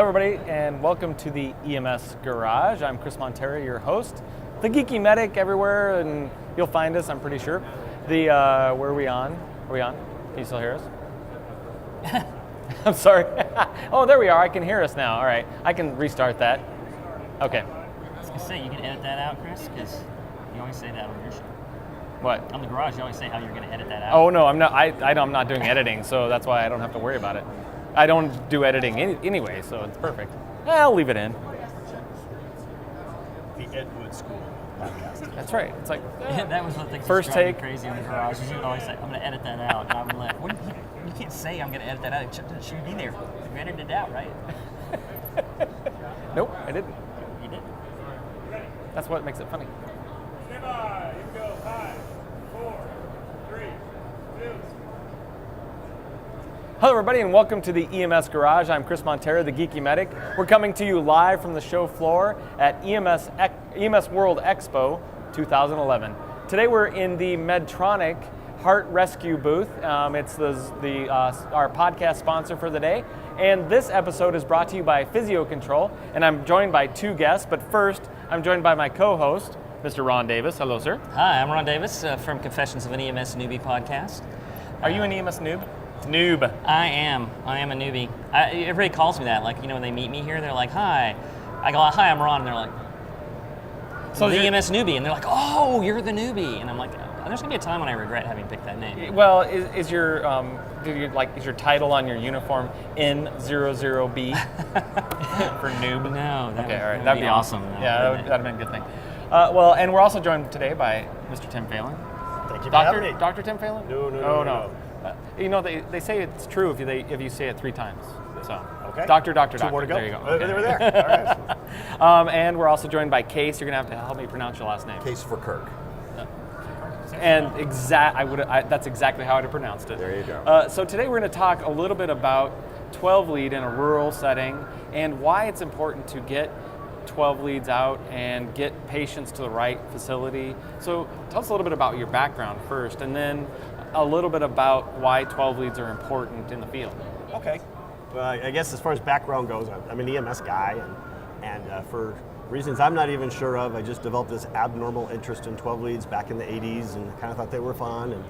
Hello everybody and welcome to the EMS Garage. I'm Chris Montero, your host. The geeky medic everywhere, and you'll find us, I'm pretty sure. Where are we on? Are we on? Can you still hear us? I'm sorry. Oh, there we are. I can hear us now. All right. I can restart that. Okay. I was going to say, you can edit that out, Chris, because you always say that on your show. What? On the Garage, you always say how you're going to edit that out. Oh, no, I'm not. I'm not doing editing, so that's why I don't have to worry about it. I don't do editing anyway, so it's perfect. I'll leave it in. The Ed Wood School podcast. That's right. It's like that was one thing first take. Crazy in the Garage. You would always say, "I'm going to edit that out," and I'm like, "What? You can't say I'm going to edit that out. It should be there. You edited it out, right?" Nope, I didn't. You did. That's what makes it funny. Stand by. Here we go. 5, 4, 3, 2. Hello everybody and welcome to the EMS Garage. I'm Chris Montero, the Geeky Medic. We're coming to you live from the show floor at EMS World Expo 2011. Today we're in the Medtronic Heart Rescue booth. It's our podcast sponsor for the day. And this episode is brought to you by Physio-Control. And I'm joined by two guests, but first I'm joined by my co-host, Mr. Ron Davis. Hello, sir. Hi, I'm Ron Davis from Confessions of an EMS Newbie podcast. Are you an EMS noob? Noob. I am a newbie. Everybody calls me that. Like, when they meet me here, they're like, "Hi." I go, "Hi, I'm Ron." And they're like, "So the EMS newbie." And they're like, "Oh, you're the newbie." And I'm like, there's gonna be a time when I regret having picked that name. Well, is your title on your uniform N00B for noob? No. Okay, all right, that'd be awesome. No, Yeah, that'd been a good thing. Well, and we're also joined today by Mr. Tim Phelan. Thank you for having me. Dr. Tim Phelan? No. They say it's true if you say it 3 times. So, okay. Doctor. Two more to go. There you go. Okay. They were there. All right. And we're also joined by Case. You're gonna have to help me pronounce your last name. Case for Kirk. And that's exactly how I'd have pronounced it. There you go. So today we're going to talk a little bit about 12 lead in a rural setting and why it's important to get 12 leads out and get patients to the right facility. So tell us a little bit about your background first, and then a little bit about why 12 leads are important in the field. Okay. Well, I guess as far as background goes, I'm an EMS guy, and for reasons I'm not even sure of, I just developed this abnormal interest in 12 leads back in the 80s, and kind of thought they were fun. And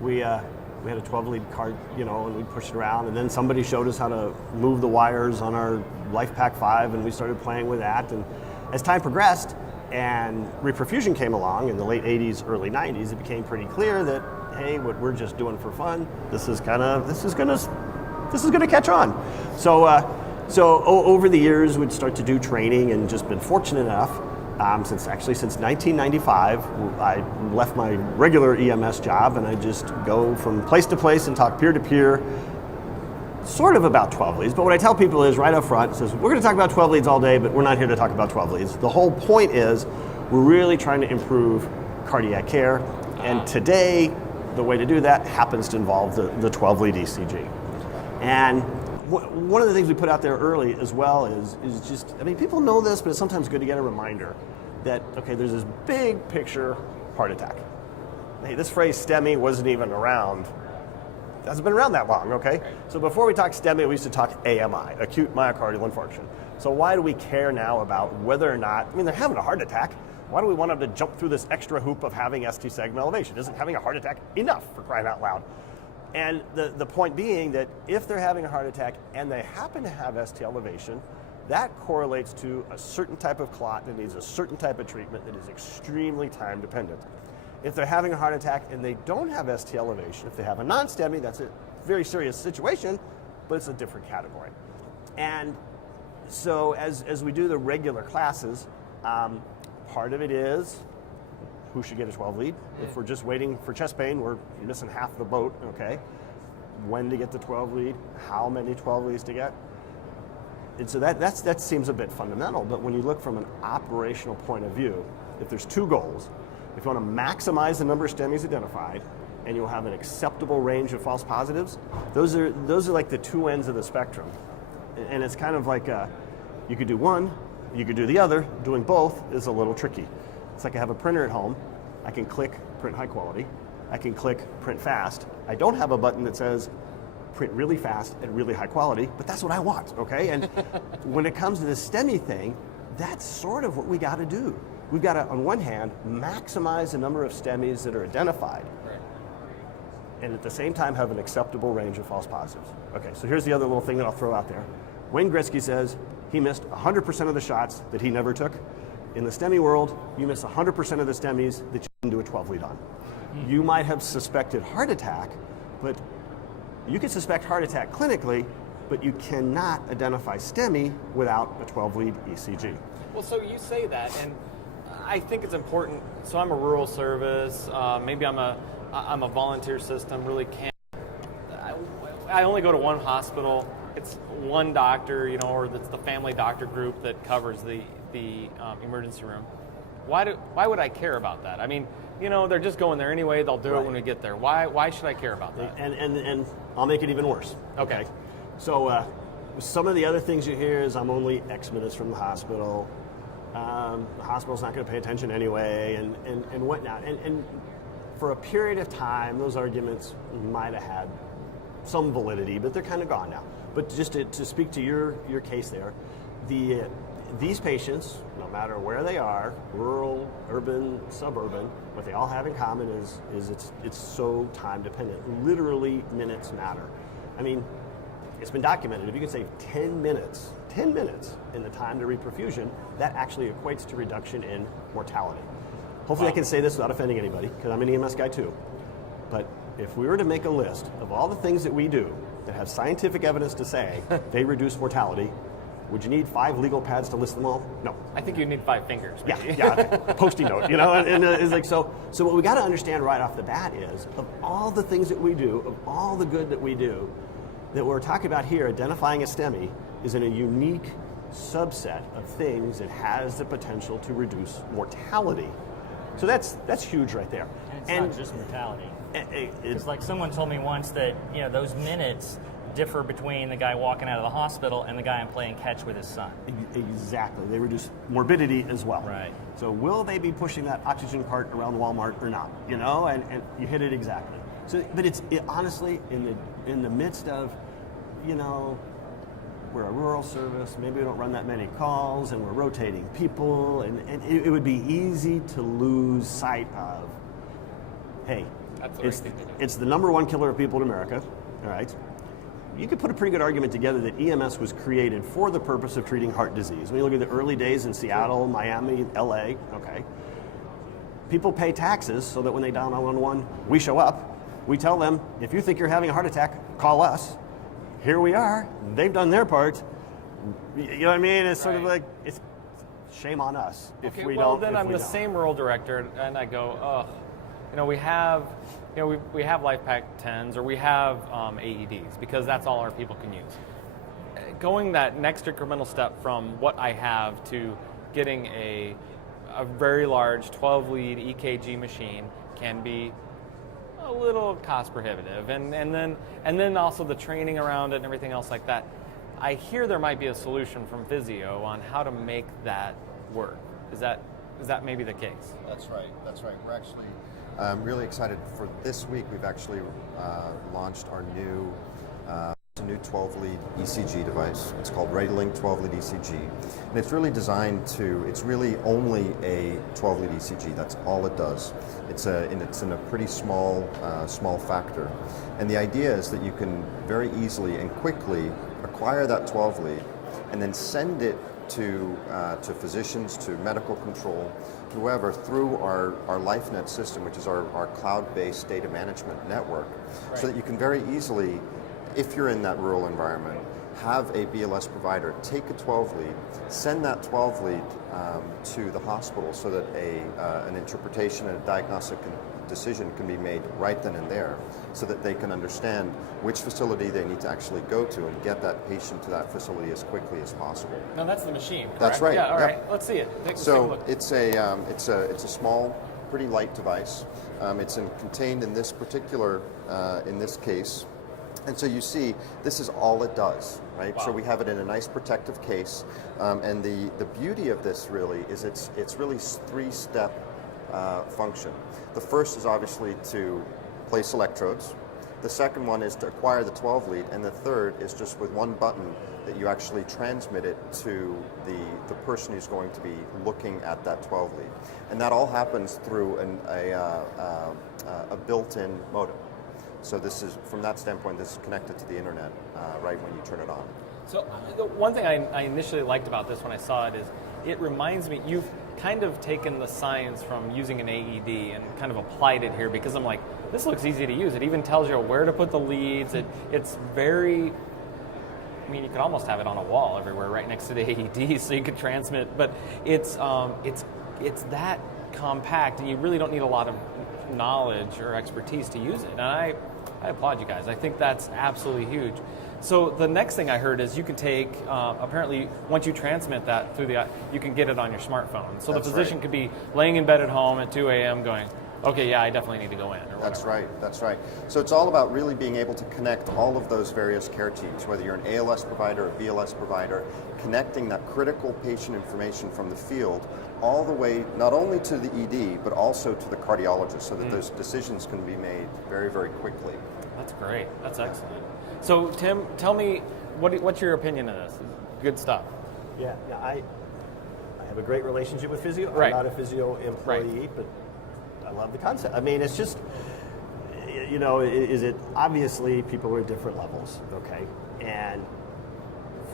we had a 12 lead cart, and we pushed it around. And then somebody showed us how to move the wires on our LifePak 5, and we started playing with that. And as time progressed and reperfusion came along in the late 80s, early 90s, it became pretty clear that, hey, what we're just doing for fun, this is gonna catch on. So over the years, we'd start to do training, and just been fortunate enough, since 1995, I left my regular EMS job, and I just go from place to place and talk peer-to-peer, sort of about 12 leads. But what I tell people is right up front, it says, we're going to talk about 12 leads all day, but we're not here to talk about 12 leads. The whole point is we're really trying to improve cardiac care, and today, the way to do that happens to involve the 12 lead ECG. And one of the things we put out there early as well is just, people know this, but it's sometimes good to get a reminder that, okay, there's this big picture heart attack. Hey, this phrase STEMI wasn't even around. It hasn't been around that long, okay? So before we talk STEMI, we used to talk AMI, acute myocardial infarction. So why do we care now about whether or not, they're having a heart attack. Why do we want them to jump through this extra hoop of having ST segment elevation? Isn't having a heart attack enough, for crying out loud? And the point being that if they're having a heart attack and they happen to have ST elevation, that correlates to a certain type of clot that needs a certain type of treatment that is extremely time dependent. If they're having a heart attack and they don't have ST elevation, if they have a non-STEMI, that's a very serious situation, but it's a different category. And so as we do the regular classes, part of it is who should get a 12 lead. If we're just waiting for chest pain, we're missing half the boat, okay? When to get the 12 lead, how many 12 leads to get. And so that seems a bit fundamental, but when you look from an operational point of view, if there's 2 goals, if you want to maximize the number of STEMIs identified, and you'll have an acceptable range of false positives, those are like the 2 ends of the spectrum. And it's kind of like you could do one, you could do the other. Doing both is a little tricky. It's like I have a printer at home. I can click print high quality. I can click print fast. I don't have a button that says print really fast and really high quality, but that's what I want, okay? And when it comes to the STEMI thing, that's sort of what we got to do. We've got to, on one hand, maximize the number of STEMIs that are identified, Right. and at the same time have an acceptable range of false positives. Okay, so here's the other little thing that I'll throw out there. Wayne Gretzky says he missed 100% of the shots that he never took. In the STEMI world, you miss 100% of the STEMIs that you didn't do a 12 lead on. You might have suspected heart attack, but you can suspect heart attack clinically, but you cannot identify STEMI without a 12 lead ECG. Well, so you say that, and I think it's important. So I'm a rural service. Maybe I'm a volunteer system. Really can't. I only go to one hospital. It's one doctor, you know, or it's the family doctor group that covers the emergency room. Why would I care about that? I mean, you know, they're just going there anyway. They'll do it when we get there. Why should I care about that? And I'll make it even worse. Okay. So some of the other things you hear is I'm only X minutes from the hospital. The hospital's not going to pay attention anyway, and whatnot. And for a period of time, those arguments might have had some validity, but they're kind of gone now. But just to speak to your case there, these patients, no matter where they are, rural, urban, suburban, what they all have in common is it's so time dependent. Literally, minutes matter. I mean, it's been documented. If you can save 10 minutes in the time to reperfusion, that actually equates to reduction in mortality. Hopefully I can say this without offending anybody, because I'm an EMS guy too. But if we were to make a list of all the things that we do that have scientific evidence to say they reduce mortality, would you need 5 legal pads to list them all? No. I think you need 5 fingers. Maybe. Yeah, Post-it note, you know, and it's like, so what we got to understand right off the bat is, of all the things that we do, of all the good that we do, that we're talking about here, identifying a STEMI, is in a unique subset of things that has the potential to reduce mortality. So that's huge right there. And it's not just mortality. It's like someone told me once that, you know, those minutes differ between the guy walking out of the hospital and the guy I'm playing catch with his son. Exactly. They reduce morbidity as well. Right. So will they be pushing that oxygen cart around Walmart or not? You know, and you hit it exactly. So, but it honestly, in the midst of, you know, we're a rural service, maybe we don't run that many calls, and we're rotating people, and it would be easy to lose sight of, hey, it's the number one killer of people in America, all right? You could put a pretty good argument together that EMS was created for the purpose of treating heart disease. When you look at the early days in Seattle, Miami, LA, okay, people pay taxes so that when they dial 911, we show up. We tell them, if you think you're having a heart attack, call us. Here we are. They've done their part. You know what I mean? It's sort of like, it's shame on us if we don't. Well, then I'm the same rural director, and I go, oh, you know, we have life pack 10s, or we have AEDs, because that's all our people can use. Going that next incremental step from what I have to getting a very large 12-lead EKG machine can be a little cost prohibitive, and then also the training around it and everything else like that. I hear there might be a solution from Physio on how to make that work. Is that maybe the case? That's right. We're actually really excited for this week. We've actually launched our new 12-lead ECG device. It's called Readylink 12-lead ECG, and it's really designed to. It's really only a 12-lead ECG. That's all it does. It's in a pretty small factor, and the idea is that you can very easily and quickly acquire that 12-lead, and then send it to physicians, to medical control, whoever, through our LifeNet system, which is our cloud-based data management network, right. So that you can very easily, if you're in that rural environment, have a BLS provider take a 12-lead, send that 12-lead to the hospital so that an interpretation and a diagnostic decision can be made right then and there, so that they can understand which facility they need to actually go to and get that patient to that facility as quickly as possible. Now that's the machine, correct? That's right. Yeah, all right. Yep. Let's see it. Let's take a look. It's a small, pretty light device. It's contained in this particular, in this case. And so you see, this is all it does, right? Wow. So we have it in a nice protective case. And the beauty of this really is it's really 3-step function. The first is obviously to place electrodes. The second one is to acquire the 12 lead, and the third is just with one button that you actually transmit it to the person who's going to be looking at that 12 lead. And that all happens through a built-in modem. So this is, from that standpoint, this is connected to the internet right when you turn it on. So the one thing I initially liked about this when I saw it is it reminds me, you've kind of taken the science from using an AED and kind of applied it here, because I'm like, this looks easy to use. It even tells you where to put the leads. It's very, I mean, you could almost have it on a wall everywhere right next to the AED so you could transmit, but it's that compact, and you really don't need a lot of knowledge or expertise to use it. And I applaud you guys. I think that's absolutely huge. So the next thing I heard is you can take, apparently, once you transmit that through you can get it on your smartphone. So That's the physician right. could be laying in bed at home at 2 a.m. going, okay, yeah, I definitely need to go in. Or That's whatever. right, that's right. So it's all about really being able to connect all of those various care teams, whether you're an ALS provider, a BLS provider, connecting that critical patient information from the field all the way not only to the ED, but also to the cardiologist, so that those decisions can be made very, very quickly. That's great. That's excellent. So Tim, tell me, what's your opinion of this? Good stuff. Yeah, I have a great relationship with Physio. Right. I'm not a Physio employee, but I love the concept. I mean, it's just, you know, is it obviously people are at different levels, okay? And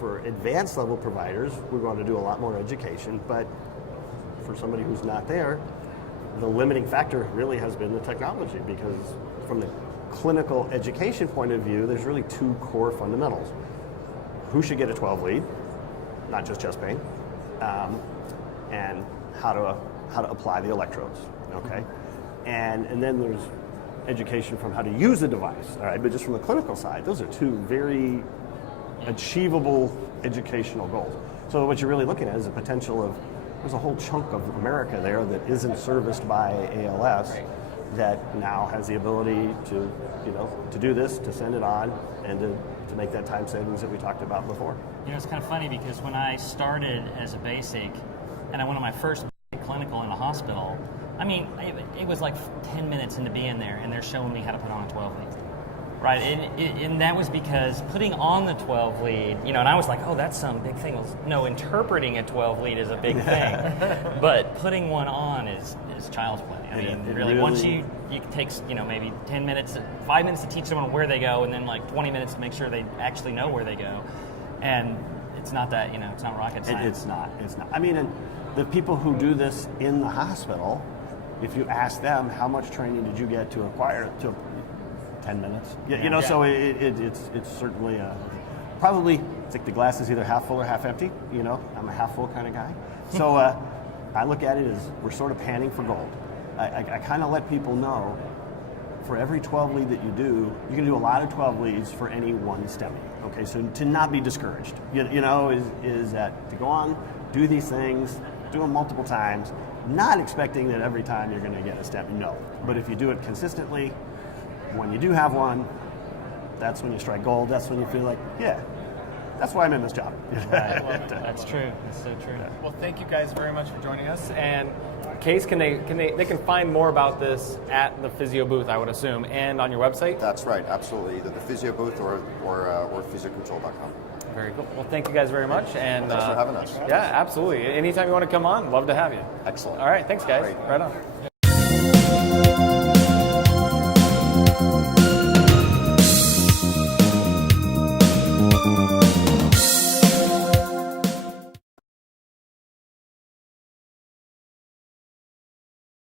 for advanced level providers, we want to do a lot more education, but for somebody who's not there, the limiting factor really has been the technology, because from the clinical education point of view, there's really two core fundamentals. Who should get a 12 lead, not just chest pain, and how to apply the electrodes, okay? And then there's education from how to use the device, all right? But just from the clinical side, those are two very achievable educational goals. So what you're really looking at is the potential of, there's a whole chunk of America there that isn't serviced by ALS, that now has the ability to, you know, to do this, to send it on, and to make that time savings that we talked about before. You know, it's kind of funny because when I started as a basic, and I went on my first clinical in the hospital, I mean, it was like 10 minutes into being there, and they're showing me how to put on a 12 lead. Right, and that was because putting on the 12 lead, you know, and I was like, oh, that's some big thing. No, interpreting a 12 lead is a big thing, but putting one on is child's play. I mean, really, once you takes, you know, maybe 10 minutes, 5 minutes to teach someone where they go, and then like 20 minutes to make sure they actually know where they go, and it's not that, you know, it's not rocket science. It's not. I mean, and the people who do this in the hospital, if you ask them how much training did you get to acquire, to 10 minutes. Yeah, you know, so it's certainly probably, it's like the glass is either half full or half empty. You know, I'm a half full kind of guy. So I look at it as we're sort of panning for gold. I kind of let people know, for every 12 lead that you do, you can do a lot of 12 leads for any one STEMI. Okay, so to not be discouraged, you know, is that to go on, do these things, do them multiple times, not expecting that every time you're going to get a STEMI. No, but if you do it consistently, when you do have one, that's when you strike gold. That's when you feel like, yeah, that's why I'm in this job. Right. Well, that's true. That's so true. Well, thank you guys very much for joining us. And Case, they can find more about this at the Physio booth, I would assume, and on your website? That's right, absolutely. Either the Physio booth or Physio-Control.com. Very cool. Well, thank you guys very much. And Thanks for having us. Yeah, absolutely. Anytime you want to come on, love to have you. Excellent. All right, thanks guys. Great. Right on.